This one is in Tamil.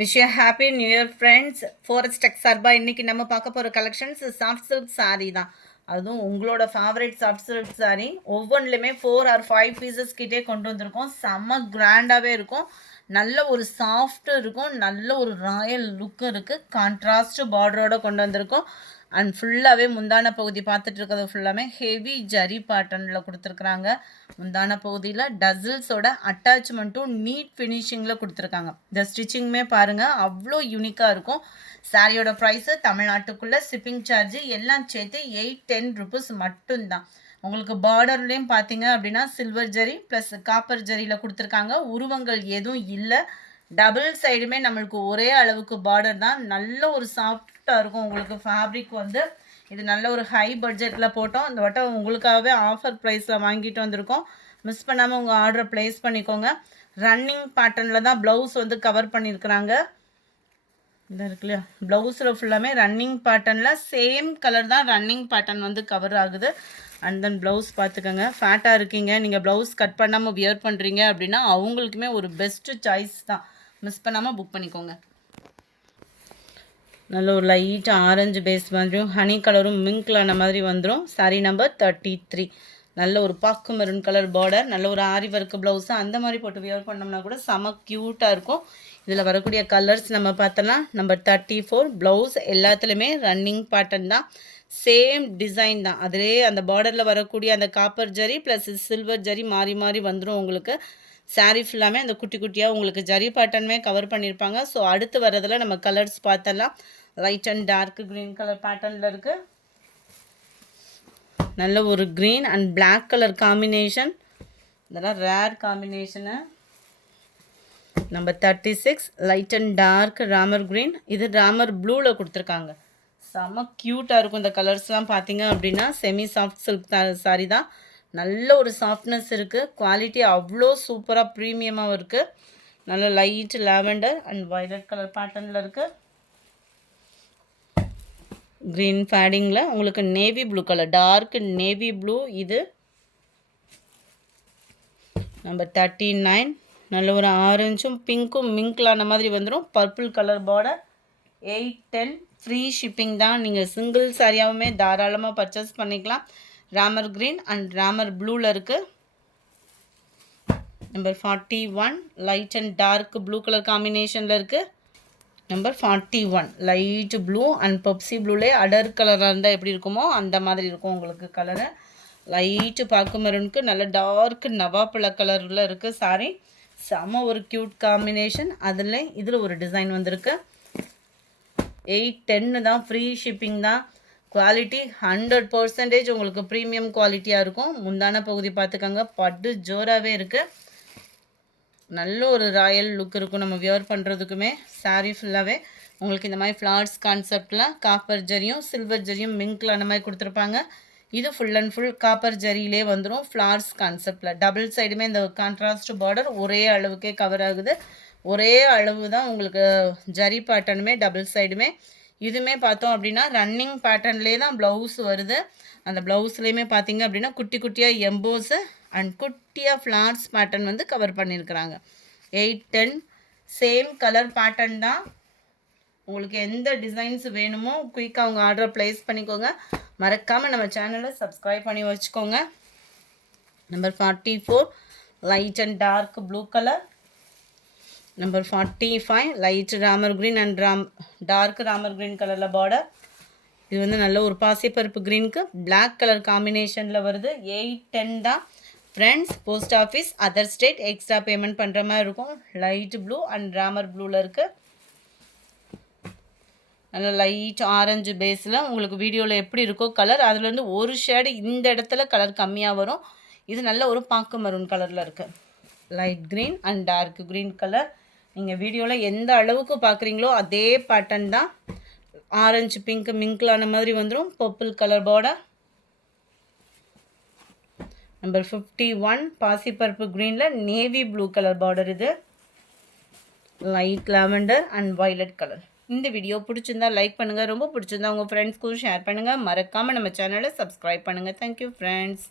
Wish you happy new year friends. Forest tech சார்பாக இன்றைக்கி நம்ம பார்க்க போகிற கலெக்ஷன்ஸ் சாஃப்ட் சில்க் சாரீ தான். அதுவும் உங்களோட ஃபேவரட் சாஃப்ட் சில்க் சாரீ ஒவ்வொன்றுலையுமே 4 or 5 பீசஸ் கிட்டே கொண்டு வந்திருக்கோம். செம்ம கிராண்டாகவே இருக்கும். நல்ல ஒரு சாஃப்ட்டு இருக்கும். நல்ல ஒரு ராயல் லுக்கும் இருக்குது. கான்ட்ராஸ்ட் பார்டரோட கொண்டு வந்திருக்கோம். அண்ட் ஃபுல்லாகவே முந்தான பகுதி பார்த்துட்டு இருக்கிறது ஃபுல்லாமே ஹெவி ஜரி பேட்டர்னில் கொடுத்துருக்குறாங்க. முந்தான பகுதியில் டசில்ஸோட அட்டாச்மெண்ட்டும் நீட் ஃபினிஷிங்கில் கொடுத்துருக்காங்க. இந்த ஸ்டிச்சிங்குமே பாருங்கள் அவ்வளோ யூனிக்காக இருக்கும். சாரியோட ப்ரைஸு தமிழ்நாட்டுக்குள்ளே ஷிப்பிங் சார்ஜு எல்லாம் சேர்த்து 810 rupees மட்டும்தான். உங்களுக்கு பார்டர்லேயும் பார்த்தீங்க அப்படின்னா சில்வர் ஜரி ப்ளஸ் காப்பர் ஜரியில் கொடுத்துருக்காங்க. உருவங்கள் எதுவும் இல்லை. டபுள் சைடுமே நம்மளுக்கு ஒரே அளவுக்கு பார்டர் தான். நல்ல ஒரு சாஃப்டாக இருக்கும். உங்களுக்கு ஃபேப்ரிக் வந்து இது நல்ல ஒரு ஹை பட்ஜெட்டில் போட்டோம். இந்த வட்டம் உங்களுக்காகவே ஆஃபர் ப்ரைஸில் வாங்கிட்டு வந்திருக்கோம். மிஸ் பண்ணாமல் உங்கள் ஆர்டரை ப்ளேஸ் பண்ணிக்கோங்க. ரன்னிங் பேட்டர்னில் தான் ப்ளவுஸ் வந்து கவர் பண்ணியிருக்கிறாங்க. இந்த இருக்கு இல்லையா, ப்ளவுஸில் ஃபுல்லாமே ரன்னிங் பேட்டர்னில் சேம் கலர் தான் ரன்னிங் பேட்டர்ன் வந்து கவர் ஆகுது. அண்ட் தென் ப்ளவுஸ் பார்த்துக்கோங்க. ஃபேட்டாக இருக்கீங்க, நீங்கள் ப்ளவுஸ் கட் பண்ணாமல் வியர் பண்ணுறீங்க அப்படின்னா அவங்களுக்குமே ஒரு பெஸ்ட்டு சாய்ஸ் தான். மிஸ் பண்ணாமல் புக் பண்ணிக்கோங்க. நல்ல ஒரு லைட் ஆரஞ்சு பேஸ் மாதிரியும் ஹனி கலரும் மிங்க்லான மாதிரி வந்துடும். சாரீ நம்பர் 33. நல்ல ஒரு பாக்கு மெரூன் கலர் பார்டர், நல்ல ஒரு ஆரி ஒர்க் ப்ளவுஸு அந்த மாதிரி போட்டு வியர் பண்ணோம்னா கூட செம க்யூட்டாக இருக்கும். இதில் வரக்கூடிய கலர்ஸ் நம்ம பார்த்தோன்னா நம்பர் 34. ப்ளவுஸ் எல்லாத்துலேயுமே ரன்னிங் பேட்டர்ன் தான். சேம் டிசைன் தான். அதிலே அந்த பார்டரில் வரக்கூடிய அந்த copper zari plus silver zari மாறி மாறி வந்துடும் உங்களுக்கு. சாரீ ஃபுல்லாமே அந்த குட்டி குட்டியாக உங்களுக்கு ஜரி பேட்டர்னுமே கவர் பண்ணியிருப்பாங்க. ஸோ அடுத்து வரதில் நம்ம கலர்ஸ் பார்த்தலாம். Light and dark green colour பேட்டர்னில் இருக்குது. நல்ல ஒரு green and black colour combination. இதெல்லாம் rare combination. Number 36. Light and dark Ramar green. இது ராமர் ப்ளூவில் கொடுத்துருக்காங்க. செம்ம க்யூட்டாக இருக்கும். இந்த கலர்ஸ்லாம் பார்த்தீங்க அப்படின்னா செமி சாஃப்ட் சில்க் சாரி தான். நல்ல ஒரு சாஃப்ட்னஸ் இருக்குது. குவாலிட்டி அவ்வளோ சூப்பராக ப்ரீமியமாகவும் இருக்குது. நல்ல light lavender and violet colour பேட்டர்னில் இருக்குது. க்ரீன் ஃபேடிங்கில் உங்களுக்கு navy blue colour, dark navy blue. இது நம்பர் 39. நல்ல ஒரு ஆரஞ்சும் பிங்க்கும் மிங்க்லான மாதிரி வந்துடும். Purple colour border. 810 free shipping தான். நீங்கள் சிங்கிள் சாரியாகவுமே தாராளமாக பர்ச்சேஸ் பண்ணிக்கலாம். ராமர் க்ரீன் அண்ட் ராமர் ப்ளூவில் இருக்குது. Number 41. Light and dark blue colour காம்பினேஷனில் இருக்குது. Number 41. Light blue and Pepsi ப்ளூலே அடர் கலராக இருந்தால் எப்படி இருக்குமோ அந்த மாதிரி இருக்கும் உங்களுக்கு கலரு. லைட்டு பாக்கு மெரூனுக்கு நல்ல டார்க் நவாப்பழ கலரில் இருக்குது சாரி. செம ஒரு க்யூட் காம்பினேஷன். இதில் ஒரு டிசைன் வந்திருக்கு. 810 தான். ஃப்ரீ ஷிப்பிங் தான். குவாலிட்டி 100% உங்களுக்கு ப்ரீமியம் குவாலிட்டியாக இருக்கும். முந்தான பகுதி பார்த்துக்கோங்க, பட்டு ஜோராகவே இருக்குது. நல்ல ஒரு ராயல் லுக் இருக்கும் நம்ம வியர் பண்ணுறதுக்குமே. சாரீ ஃபுல்லாகவே உங்களுக்கு இந்த மாதிரி ஃப்ளார்ஸ் கான்செப்டில் காப்பர் ஜரியும் சில்வர் ஜரியும் மிங்க்ல அந்த மாதிரி கொடுத்துருப்பாங்க. இது ஃபுல் அண்ட் ஃபுல் காப்பர் ஜரியிலே வந்துடும். ஃப்ளார்ஸ் கான்செப்டில் டபுள் சைடுமே இந்த கான்ட்ராஸ்ட் பார்டர் ஒரே அளவுக்கே கவர் ஆகுது. ஒரே அளவு தான் உங்களுக்கு ஜரி பேட்டர்னுமே டபுள் சைடுமே. இதுவுமே பார்த்தோம் அப்படின்னா ரன்னிங் பேட்டர்ன்லேயே தான் ப்ளவுஸ் வருது. அந்த ப்ளவுஸ்லேயுமே பார்த்தீங்க அப்படின்னா குட்டி குட்டியாக எம்போஸு அண்ட் குட்டியாக ஃப்ளார்ஸ் பேட்டர்ன் வந்து கவர் பண்ணியிருக்கிறாங்க. 810 சேம் கலர் பேட்டர்ன் தான். உங்களுக்கு எந்த டிசைன்ஸ் வேணுமோ குயிக்காக உங்கள் ஆர்டரை ப்ளேஸ் பண்ணிக்கோங்க. மறக்காமல் நம்ம சேனலை சப்ஸ்கிரைப் பண்ணி வச்சுக்கோங்க. Number 44. Light and dark blue colour. Number 45. Light Ramar green and dark Ramar green கலரில் பார்டர். இது வந்து நல்ல ஒரு பாசிப்பருப்பு க்ரீனுக்கு பிளாக் கலர் காம்பினேஷனில் வருது. 810 தான். Friends, post office other state extra payment பண்ணுற மாதிரி இருக்கும். லைட் ப்ளூ அண்ட் ராமர் ப்ளூவில் இருக்குது. நல்ல லைட் ஆரஞ்சு பேஸில் உங்களுக்கு வீடியோவில் எப்படி இருக்கோ கலர், அதுலேருந்து ஒரு ஷேடு இந்த இடத்துல கலர் கம்மியாக வரும். இது நல்ல ஒரு பாக்கு மரூன் கலரில் இருக்குது. Light green and dark green colour. நீங்கள் வீடியோவில் எந்த அளவுக்கு பார்க்குறீங்களோ அதே பேட்டர்ன் தான். ஆரஞ்சு பிங்க் மிங்க்லான மாதிரி வந்துடும். Purple colour border. நம்பர் 51. பாசிப்பருப்பு க்ரீனில் நேவி ப்ளூ கலர் பார்டர். இது light lavender and violet colour. இந்த வீடியோ பிடிச்சிருந்தா லைக் பண்ணுங்கள். ரொம்ப பிடிச்சிருந்தா உங்கள் ஃப்ரெண்ட்ஸ்க்கும் ஷேர் பண்ணுங்கள். மறக்காமல் நம்ம சேனலை சப்ஸ்கிரைப் பண்ணுங்கள். Thank you friends.